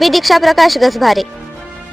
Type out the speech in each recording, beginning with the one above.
मी दीक्षा प्रकाश गजभारे.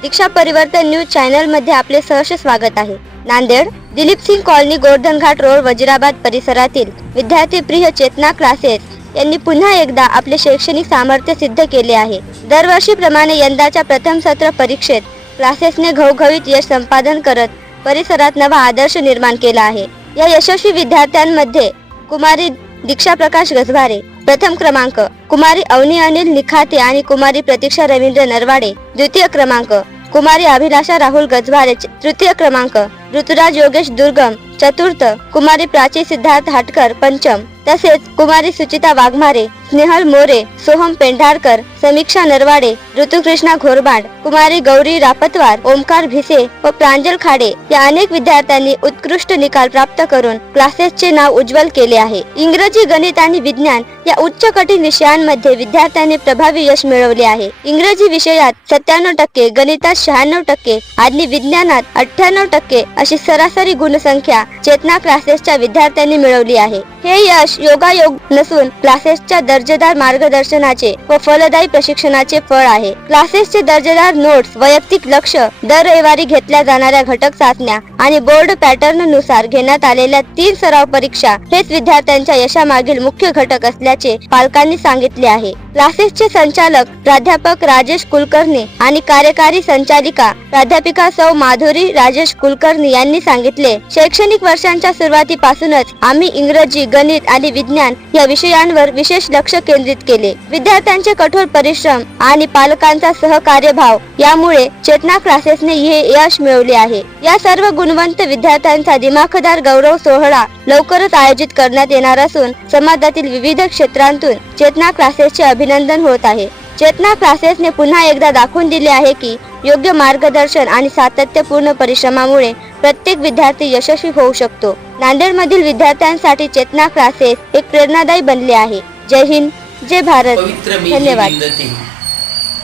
दीक्षा परिवर्तन न्यूज चॅनलमध्ये आपले सहर्ष स्वागत आहे. नांदेड दिलीप सिंग कॉलनी गोर्धन घाट रोड वजिराबाद परिसरातील विद्यार्थी प्रिय चेतना क्लासेस यांनी पुन्हा एकदा आपले शैक्षणिक सामर्थ्य सिद्ध केले आहे. दरवर्षीप्रमाणे यंदाच्या प्रथम सत्र परीक्षेत क्लासेसने घवघवीत यश संपादन करत परिसरात नवा आदर्श निर्माण केला आहे. या यशस्वी विद्यार्थ्यांमध्ये कुमारी दीक्षा प्रकाश गजभारे प्रथम क्रमांक कुमारी अवनी अनिल निखाते आणि कुमारी प्रतीक्षा रवींद्र नरवाडे. द्वितीय क्रमांक कुमारी अभिलाषा राहुल गजभारे. तृतीय क्रमांक ऋतुराज योगेश दुर्गम. चतुर्थ कुमारी प्राची सिद्धार्थ हाटकर पंचम. तसेच कुमारी सुचिता वाघमारे स्नेहल मोरे सोहम पेंढारकर समीक्षा नरवाडे ऋतुकृष्णा घोरबाड कुमारी गौरी रापतवार ओमकार भिसे व प्रांजल खाडे या अनेक विद्यार्थ्यांनी उत्कृष्ट निकाल प्राप्त करून क्लासेसचे नाव उज्ज्वल केले आहे. इंग्रजी गणित आणि विज्ञान या उच्च कठीण विषयांमध्ये विद्यार्थ्यांनी प्रभावी यश मिळवले आहे. इंग्रजी विषयात सत्त्याण्णव टक्के गणितात शहाण्णव टक्के आणि विज्ञानात अठ्ठ्याण्णव टक्के अशी सरासरी गुणसंख्या चेतना क्लासेसच्या विद्यार्थ्यांनी मिळवली आहे. हे यश योगायोग नसून क्लासेसच्या दर्जेदार मार्गदर्शनाचे व फलदायी प्रशिक्षणाचे फळ आहे. क्लासेसचे दर्जेदार नोट्स वैयक्तिक लक्ष दर रविवारी घेतल्या जाणाऱ्या घटक चाचण्या आणि बोर्ड पॅटर्ननुसार घेण्यात आलेल्या तीन सराव परीक्षा हेच विद्यार्थ्यांच्या यशामागील मुख्य घटक असल्याचे पालकांनी सांगितले आहे. क्लासेसचे संचालक प्राध्यापक राजेश कुलकर्णी आणि कार्यकारी संचालिका प्राध्यापिका सौ माधुरी राजेश कुलकर्णी यांनी सांगितले शैक्षणिक वर्षांच्या सुरुवातीपासूनच आम्ही इंग्रजी गणित आणि विज्ञान या विषयांवर विशेष लक्ष केंद्रित केले. विद्यार्थ्यांचे कठोर परिश्रम आणि पालकांचा सहकार्यभाव यामुळे चेतना क्लासेसने हे यश मिळवले आहे. या सर्व गुणवंत विद्यार्थ्यांचा दिमाखदार गौरव सोहळा लवकरच आयोजित करण्यात येणार असून समाजातील विविध क्षेत्रांतून चेतना क्लासेसचे अभिनंदन होत आहे. चेतना क्लासेसने पुन्हा एकदा दाखवून दिले आहे की योग्य मार्गदर्शन आणि सातत्यपूर्ण परिश्रमामुळे प्रत्येक विद्यार्थी यशस्वी होऊ शकतो. नांदेडमधील विद्यार्थ्यांसाठी चेतना क्लासेस एक प्रेरणादायी बनले आहे. जय हिंद जय भारत. धन्यवाद.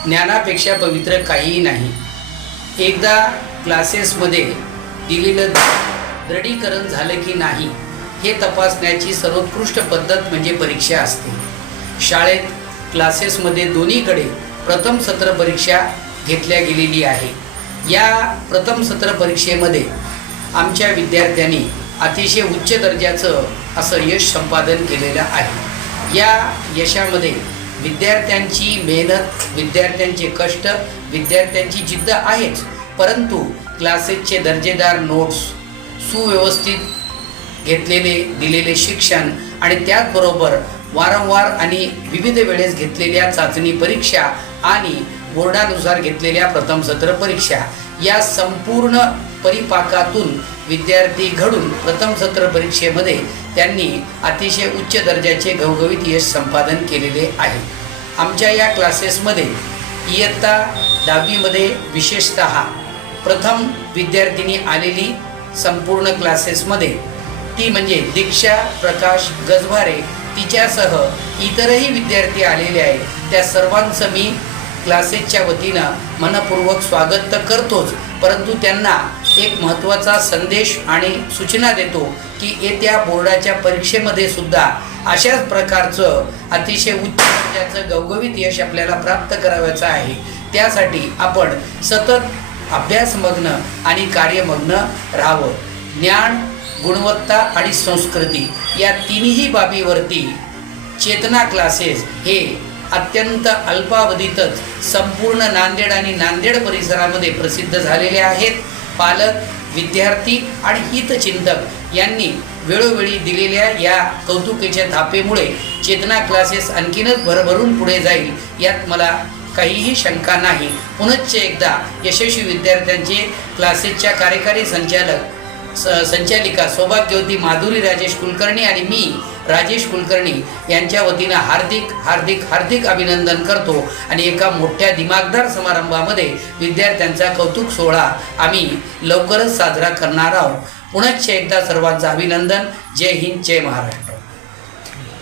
ज्ञानापेक्षा पवित्र काहीही नाही. एकदा क्लासेसमध्ये दिलेलं दृढीकरण झालं की नाही हे तपासण्याची सर्वोत्कृष्ट पद्धत म्हणजे परीक्षा असते. शाळेत क्लासेसमध्ये दोन्हीकडे प्रथम सत्र परीक्षा घेतल्या गेलेली आहे. या प्रथम सत्र परीक्षेमध्ये आमच्या विद्यार्थ्यांनी अतिशय उच्च दर्जाचं असं यश संपादन केलेलं आहे. या यशामध्ये विद्यार्थ्यांची मेहनत विद्यार्थ्यांचे कष्ट विद्यार्थ्यांची जिद्द आहेच. परंतु क्लासेसचे दर्जेदार नोट्स सुव्यवस्थित घेतलेले दिलेले शिक्षण आणि त्याचबरोबर वारंवार आणि विविध वेळेस घेतलेल्या चाचणी परीक्षा आणि बोर्डानुसार घेतलेल्या प्रथम सत्र परीक्षा या संपूर्ण परिपाकातून विद्यार्थी घडून प्रथम सत्र परीक्षेमध्ये त्यांनी अतिशय उच्च दर्जाचे घवघवीत यश संपादन केलेले आहे. आमच्या या क्लासेसमध्ये इयत्ता दहावीमध्ये विशेषत प्रथम विद्यार्थिनी आलेली संपूर्ण क्लासेसमध्ये ती म्हणजे दीक्षा प्रकाश गजभारे तिच्यासह इतरही विद्यार्थी आलेले आहेत. त्या सर्वांचं मी क्लासेसच्या वतीनं मनपूर्वक स्वागत तर करतोच परंतु त्यांना एक महत्त्वाचा संदेश आणि सूचना देतो की येत्या बोर्डाच्या परीक्षेमध्ये सुद्धा अशाच प्रकारचं अतिशय उच्च दर्जाचं गवगवीत यश आपल्याला प्राप्त करावयाचं आहे. त्यासाठी आपण सतत अभ्यासमग्न आणि कार्यमग्न राहावं. ज्ञान गुणवत्ता आणि संस्कृती या तिन्ही बाबीवरती चेतना क्लासेस हे अत्यंत अल्पावधीतच संपूर्ण नांदेड आणि नांदेड परिसरामध्ये प्रसिद्ध झालेले आहेत. पालक विद्यार्थी आणि हितचिंतक यांनी वेळोवेळी दिलेल्या या कौतुकीच्या थापेमुळे चेतना क्लासेस आणखीनच भरभरून पुढे जाईल यात मला काहीही शंका नाही. पुनश्च एकदा यशस्वी विद्यार्थ्यांचे क्लासेसच्या कार्यकारी संचालक संचालिका सौभाग्यवती माधुरी राजेश कुलकर्णी आणि मी राजेश कुलकर्णी यांच्या वतीनं हार्दिक हार्दिक हार्दिक अभिनंदन करतो. आणि एका मोठ्या दिमागदार समारंभामध्ये विद्यार्थ्यांचा कौतुक सोहळा आम्ही लवकरच साजरा करणार आहोत. पुनश्च एकदा सर्वांचं अभिनंदन. जय हिंद जय महाराष्ट्र.